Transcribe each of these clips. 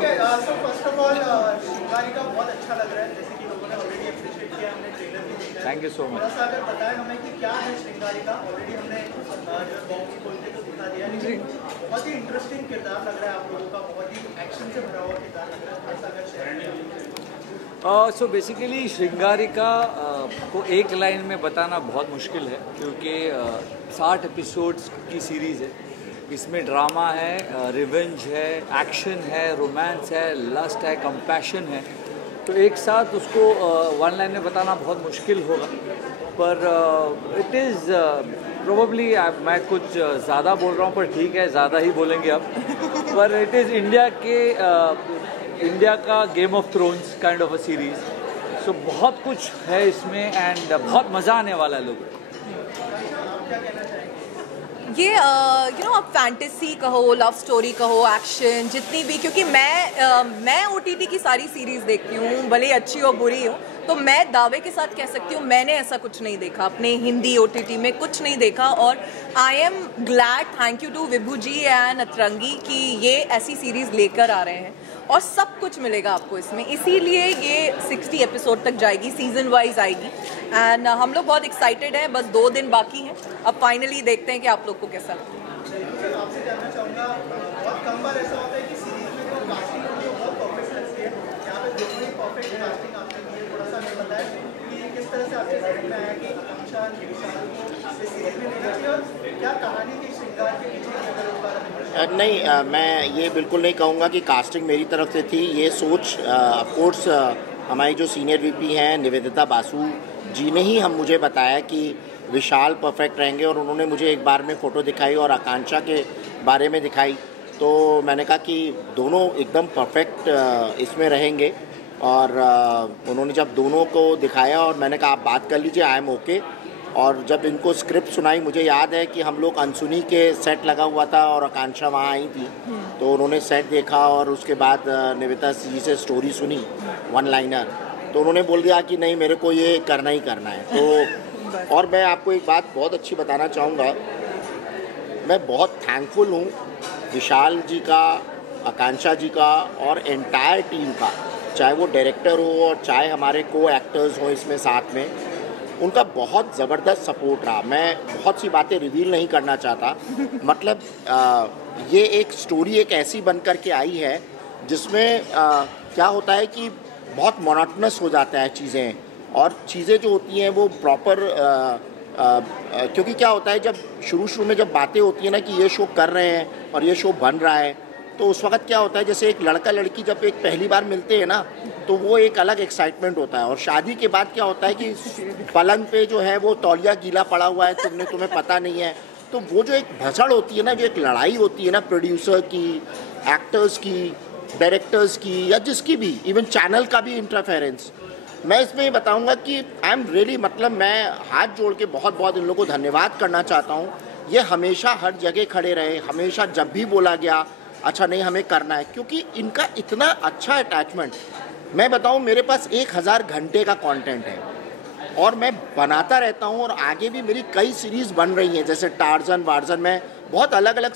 Okay so first of all श्रृंगारी का बहुत अच्छा लग रहा है, जैसे कि लोगों ने ऑलरेडी अप्रिशिएट किया, हमने ट्रेलर भी देखा है। Thank you so much. थोड़ा सा अगर बताएं हमें कि क्या है श्रृंगारी का। ऑलरेडी हमने जो बॉक्स खोल के तो दिखा दिया, लेकिन बहुत ही इंटरेस्टिंग किरदार लग रहा है आप लोगों का, बहुत ही एक्शन से भरा हुआ किरदार लग रहा है, थोड़ा सा अगर शेयर। सो बेसिकली श्रृंगारिका को एक लाइन में बताना बहुत मुश्किल है, क्योंकि 60 एपिसोड्स की सीरीज़ है। इसमें ड्रामा है, रिवेंज है, एक्शन है, रोमांस है, लस्ट है, कंपैशन है। तो एक साथ उसको वन लाइन में बताना बहुत मुश्किल होगा, पर इट इज़ प्रोबेबली, मैं कुछ ज़्यादा बोल रहा हूँ पर ठीक है, ज़्यादा ही बोलेंगे अब। पर इट इज़ इंडिया का game of Thrones kind of a series. So बहुत कुछ है इसमें एंड बहुत मज़ा आने वाला है लोगों को। ये आप फैंटेसी कहो, लव स्टोरी कहो, एक्शन, जितनी भी, क्योंकि मैं OTT की सारी सीरीज़ देखती हूँ, भले अच्छी हो बुरी हो, तो मैं दावे के साथ कह सकती हूँ मैंने ऐसा कुछ नहीं देखा अपने हिंदी OTT में, कुछ नहीं देखा। और I am glad, thank you to Vibhu ji and Atrangi कि ये ऐसी सीरीज़ लेकर आ रहे हैं और सब कुछ मिलेगा आपको इसमें, इसीलिए ये 60 एपिसोड तक जाएगी, सीजन वाइज आएगी। एंड हम लोग बहुत एक्साइटेड हैं, बस 2 दिन बाकी हैं, अब फाइनली देखते हैं कि आप लोग को कैसा लगता है। आपसे जानना चाहूँगा, बहुत कम बार ऐसा होता है कि सीरीज में जो कास्टिंग होती है बहुत परफेक्ट लगती है, यहाँ पे दोनों ही परफेक्ट कास्टिंग आपने की है। थोड़ा सा हमें बताया कि किस तरह से आपके जहन में आया कि आकांक्षा विशाल को इस सीरीज में लेना चाहिए, और क्या कहानी की श्रृंगार के पीछे अगर उस बारे में। नहीं, मैं ये बिल्कुल नहीं कहूँगा कि कास्टिंग मेरी तरफ से थी। ये सोच ऑफकोर्स हमारी जो सीनियर VP हैं निवेदिता बासु जी ने ही मुझे बताया कि विशाल परफेक्ट रहेंगे, और उन्होंने मुझे एक बार में फ़ोटो दिखाई और आकांक्षा के बारे में दिखाई, तो मैंने कहा कि दोनों एकदम परफेक्ट इसमें रहेंगे। और उन्होंने जब दोनों को दिखाया और मैंने कहा आप बात कर लीजिए, आई एम ओके। और जब इनको स्क्रिप्ट सुनाई, मुझे याद है कि हम लोग अनसुनी के सेट लगा हुआ था और आकांक्षा वहाँ आई थी, तो उन्होंने सेट देखा और उसके बाद निवेदिता जी से स्टोरी सुनी, वन लाइनर, तो उन्होंने बोल दिया कि नहीं मेरे को ये करना ही करना है। तो और मैं आपको एक बात बहुत अच्छी बताना चाहूँगा, मैं बहुत थैंकफुल हूँ विशाल जी का, आकांक्षा जी का और एंटायर टीम का, चाहे वो डायरेक्टर हो और चाहे हमारे को एक्टर्स हो इसमें साथ में, उनका बहुत ज़बरदस्त सपोर्ट रहा। मैं बहुत सी बातें रिवील नहीं करना चाहता, मतलब ये एक स्टोरी एक ऐसी बन कर के आई है जिसमें क्या होता है कि बहुत मोनोटोनस हो जाता है चीज़ें, और चीज़ें जो होती हैं वो प्रॉपर क्योंकि क्या होता है जब शुरू में जब बातें होती हैं ना कि ये शो कर रहे हैं और ये शो बन रहा है, तो उस वक्त क्या होता है जैसे एक लड़का लड़की जब एक पहली बार मिलते हैं ना, तो वो एक अलग एक्साइटमेंट होता है। और शादी के बाद क्या होता है कि पलंग पे जो है वो तौलिया गीला पड़ा हुआ है, तुम्हें पता नहीं है, तो वो जो एक भसड़ होती है ना, जो एक लड़ाई होती है ना प्रोड्यूसर की, एक्टर्स की, डायरेक्टर्स की, या जिसकी भी, इवन चैनल का भी इंटरफेरेंस, मैं इसमें ये बताऊंगा कि आई एम रियली, मतलब मैं हाथ जोड़ के बहुत बहुत इन लोगों को धन्यवाद करना चाहता हूँ। ये हमेशा हर जगह खड़े रहे, हमेशा जब भी बोला गया अच्छा नहीं हमें करना है, क्योंकि इनका इतना अच्छा अटैचमेंट। मैं बताऊं मेरे पास 1000 घंटे का कंटेंट है और मैं बनाता रहता हूं, और आगे भी मेरी कई सीरीज़ बन रही हैं, जैसे टार्जन वार्जन, मैं बहुत अलग अलग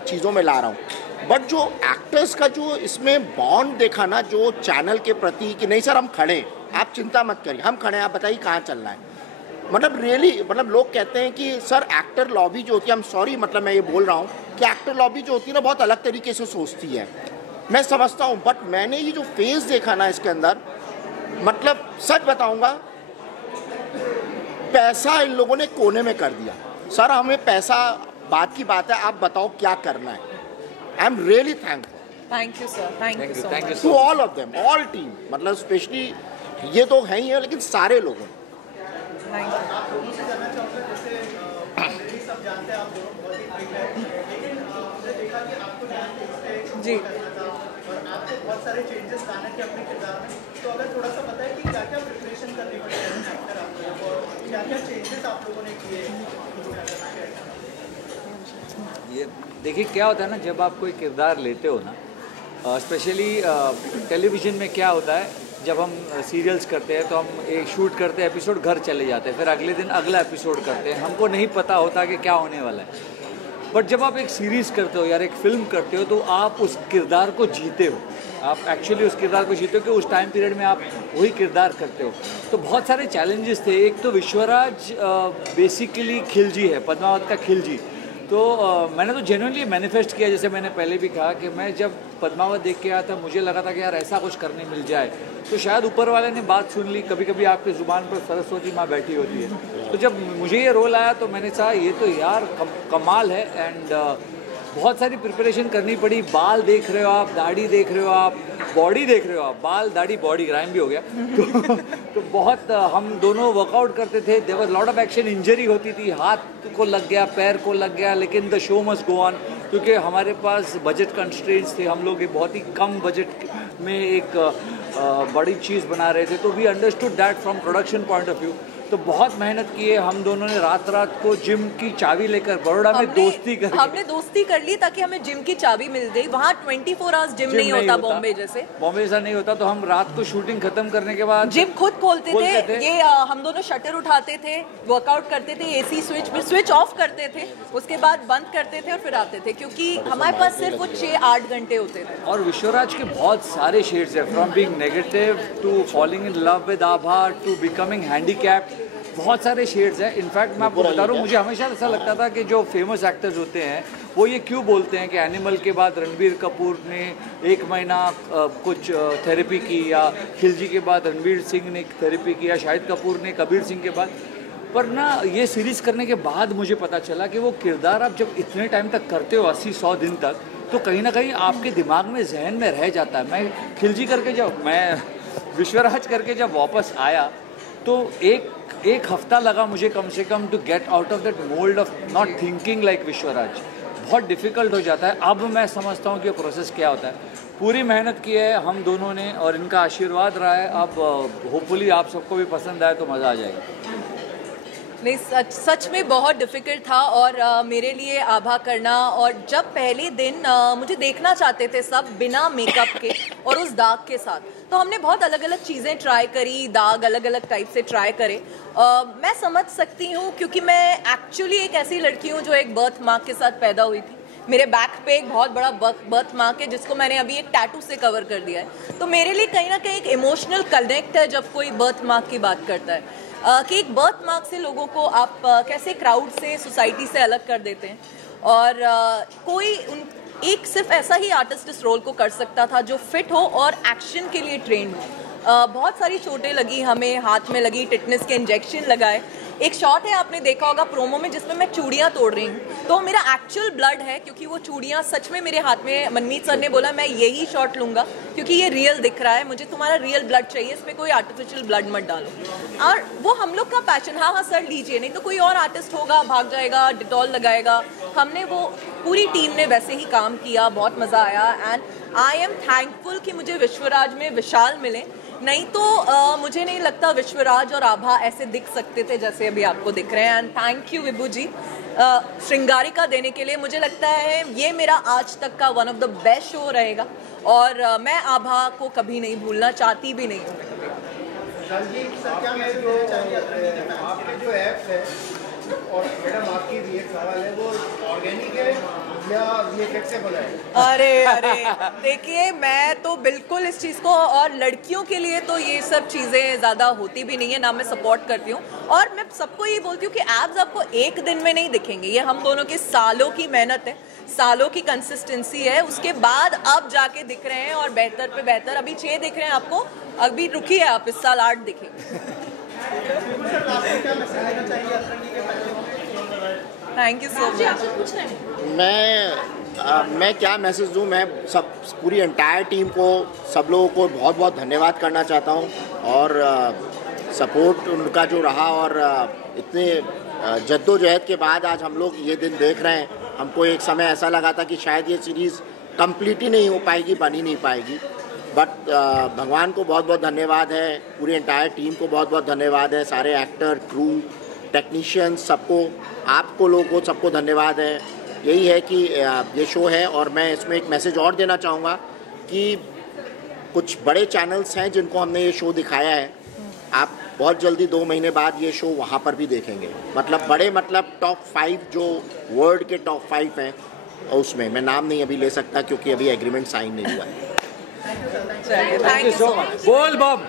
चीज़ों में ला रहा हूं। बट जो एक्टर्स का जो इसमें बॉन्ड देखा ना, जो चैनल के प्रति कि नहीं सर हम खड़े, आप चिंता मत करिए हम खड़े, आप बताइए कहाँ चल रहा है, मतलब रियली, मतलब लोग कहते हैं कि सर एक्टर लॉबी जो होती है, I'm सॉरी, मतलब मैं ये बोल रहा हूँ कि एक्टर लॉबी जो होती है ना बहुत अलग तरीके से सोचती है, मैं समझता हूँ। बट मैंने ये जो फेस देखा ना इसके अंदर, मतलब सच बताऊँगा, पैसा इन लोगों ने कोने में कर दिया। सर हमें पैसा बात की बात है, आप बताओ क्या करना है। I am really thankful. Thank you sir, thank you so much to all of them, all team, मतलब स्पेशली ये तो है ही है, लेकिन सारे लोगों। आप लोगों से जानना चाहूँगा, जैसे ऑलरेडी सब जानते हैं आप दोनों बहुत ही फिट है, लेकिन हमने देखा कि आपको जी करना था और आपको बहुत सारे चेंजेस लाने थे अपने किरदार में, तो अगर थोड़ा सा बताएं कि क्या क्या प्रिपरेशन करनी पड़ी है एक्टर आप लोगों को, और क्या क्या चेंजेस आप लोगों ने किए। ये देखिए क्या होता है ना, जब आप कोई किरदार लेते हो ना, स्पेशली टेलीविज़न में क्या होता है, जब हम सीरियल्स करते हैं तो हम एक शूट करते हैं एपिसोड, घर चले जाते हैं, फिर अगले दिन अगला एपिसोड करते हैं, हमको नहीं पता होता कि क्या होने वाला है। बट जब आप एक सीरीज़ करते हो यार, एक फिल्म करते हो, तो आप उस किरदार को जीते हो, आप एक्चुअली उस किरदार को जीते हो कि उस टाइम पीरियड में आप वही किरदार करते हो। तो बहुत सारे चैलेंजेस थे। एक तो विश्वराज बेसिकली खिलजी है, पद्मावत का खिलजी। तो मैंने तो जेन्युइनली मैनिफेस्ट किया, जैसे मैंने पहले भी कहा कि मैं जब पद्मावत देख के आया था मुझे लगा था कि यार ऐसा कुछ करने मिल जाए, तो शायद ऊपर वाले ने बात सुन ली। कभी कभी आपके ज़ुबान पर सरस्वती माँ बैठी होती है। तो जब मुझे ये रोल आया तो मैंने कहा ये तो यार कमाल है। एंड बहुत सारी प्रिपरेशन करनी पड़ी। बाल देख रहे हो आप, दाढ़ी देख रहे हो आप, बॉडी देख रहे हो आप, बाल दाढ़ी बॉडी राइम भी हो गया। तो बहुत हम दोनों वर्कआउट करते थे। There was lot of action, injury होती थी, हाथ को लग गया, पैर को लग गया, लेकिन the show must go on, क्योंकि हमारे पास बजट कंस्ट्रेंट्स थे। हम लोग एक बहुत ही कम बजट में एक बड़ी चीज़ बना रहे थे। तो we understood that from production point of view. तो बहुत मेहनत की है हम दोनों ने। रात रात को जिम की चाबी लेकर बड़ोड़ा में दोस्ती कर, हमने दोस्ती कर ली ताकि हमें जिम की चाबी मिल गई। वहाँ 24 आवर्स जिम नहीं होता बॉम्बे जैसे। बॉम्बे जैसा नहीं होता। तो हम रात को शूटिंग खत्म करने के बाद जिम खुद खोलते थे। ये हम दोनों शटर उठाते थे, वर्कआउट करते थे, एसी स्विच ऑफ करते थे, उसके बाद बंद करते थे और फिर आते थे, क्योंकि हमारे पास सिर्फ वो 6-8 घंटे होते थे। और विश्वराज के बहुत सारे शेड्स हैं, from being negative to falling in love with Abha to becoming handicapped. बहुत सारे शेड्स हैं। इनफैक्ट मैं आपको बता रहा हूँ, मुझे हमेशा ऐसा लगता था कि जो फेमस एक्टर्स होते हैं वो ये क्यों बोलते हैं कि एनिमल के बाद रणबीर कपूर ने 1 महीना कुछ थेरेपी की, या खिलजी के बाद रणवीर सिंह ने थेरेपी की, या शाहिद कपूर ने कबीर सिंह के बाद। पर ना ये सीरीज़ करने के बाद मुझे पता चला कि वो किरदार आप जब इतने टाइम तक करते हो, 80-100 दिन तक, तो कहीं ना कहीं आपके दिमाग में, जहन में रह जाता है। मैं खिलजी करके जब मैं विश्वराज करके जब वापस आया तो एक हफ्ता लगा मुझे कम से कम to get out of that mould of not thinking like Vishwaraj. बहुत डिफ़िकल्ट हो जाता है। अब मैं समझता हूँ कि प्रोसेस क्या होता है। पूरी मेहनत की है हम दोनों ने और इनका आशीर्वाद रहा है। अब होपफुली आप सबको भी पसंद आए तो मज़ा आ जाएगा। नहीं, सच में बहुत डिफ़िकल्ट था। और मेरे लिए आभा करना, और जब पहले दिन मुझे देखना चाहते थे सब बिना मेकअप के और उस दाग के साथ, तो हमने बहुत अलग अलग चीज़ें ट्राई करी, दाग अलग अलग टाइप से ट्राई करे। मैं समझ सकती हूँ, क्योंकि मैं एक्चुअली एक ऐसी लड़की हूँ जो एक बर्थ मार्क के साथ पैदा हुई थी। मेरे बैक पे एक बहुत बड़ा बर्थ मार्क है, जिसको मैंने अभी एक टैटू से कवर कर दिया है। तो मेरे लिए कहीं ना कहीं एक इमोशनल कनेक्ट है जब कोई बर्थ मार्क की बात करता है, कि एक बर्थ मार्क से लोगों को आप कैसे क्राउड से, सोसाइटी से अलग कर देते हैं। और कोई एक सिर्फ ऐसा ही आर्टिस्ट इस रोल को कर सकता था जो फिट हो और एक्शन के लिए ट्रेंड हो। बहुत सारी चोटें लगी हमें, हाथ में लगी, टिटनेस के इंजेक्शन लगाए। एक शॉट है, आपने देखा होगा प्रोमो में, जिसमें मैं चूड़ियाँ तोड़ रही हूँ, तो मेरा एक्चुअल ब्लड है, क्योंकि वो चूड़ियाँ सच में मेरे हाथ में। मनमीत सर ने बोला मैं यही शॉट लूँगा क्योंकि ये रियल दिख रहा है, मुझे तुम्हारा रियल ब्लड चाहिए, इसमें कोई आर्टिफिशियल ब्लड मत डालो। और वो हम लोग का पैशन। हाँ सर लीजिए, नहीं तो कोई और आर्टिस्ट होगा, भाग जाएगा, डिटॉल लगाएगा। हमने वो पूरी टीम ने वैसे ही काम किया, बहुत मज़ा आया। एंड आई एम थैंकफुल कि मुझे विश्वराज में विशाल मिले, नहीं तो मुझे नहीं लगता विश्वराज और आभा ऐसे दिख सकते थे जैसे अभी आपको दिख रहे हैं। एंड थैंक यू विभू जी श्रृंगारिका देने के लिए। मुझे लगता है ये मेरा आज तक का one of the best show रहेगा, और मैं आभा को कभी नहीं भूलना चाहती भी नहीं हूँ। आपके जो ऐप्स है और मैडम आपकी भी एक सवाल है, वो ऑर्गेनिक है या ये फ्लेक्सिबल है? अरे देखिए, मैं तो बिल्कुल इस चीज़ को, और लड़कियों के लिए तो ये सब चीज़ें ज़्यादा होती भी नहीं है, ना मैं सपोर्ट करती हूँ। और मैं सबको ये बोलती हूँ कि एब्स आपको एक दिन में नहीं दिखेंगे, ये हम दोनों के सालों की मेहनत है, सालों की कंसिस्टेंसी है, उसके बाद अब जाके दिख रहे हैं, और बेहतर पे बेहतर। अभी 6 दिख रहे हैं आपको, अभी रुकी है आप, इस साल 8 दिखेंगे। Thank you so much. मैं क्या मैसेज दूँ? मैं सब पूरी एंटायर टीम को, सब लोगों को बहुत बहुत धन्यवाद करना चाहता हूँ। और सपोर्ट उनका जो रहा, और इतने जद्दोजहद के बाद आज हम लोग ये दिन देख रहे हैं। हमको एक समय ऐसा लगा था कि शायद ये सीरीज़ कंप्लीट ही नहीं हो पाएगी, बन ही नहीं पाएगी। बट भगवान को बहुत बहुत धन्यवाद है, पूरी एंटायर टीम को बहुत बहुत धन्यवाद है, सारे एक्टर, क्रू, टेक्नीशियंस, सबको, आपको लोगों को सबको धन्यवाद है। यही है कि ये शो है। और मैं इसमें एक मैसेज और देना चाहूँगा कि कुछ बड़े चैनल्स हैं जिनको हमने ये शो दिखाया है, आप बहुत जल्दी 2 महीने बाद ये शो वहाँ पर भी देखेंगे। मतलब बड़े मतलब टॉप 5 जो वर्ल्ड के टॉप 5 हैं उसमें मैं नाम नहीं अभी ले सकता क्योंकि अभी एग्रीमेंट साइन नहीं हुआ है। Thank you so much. बोल बम।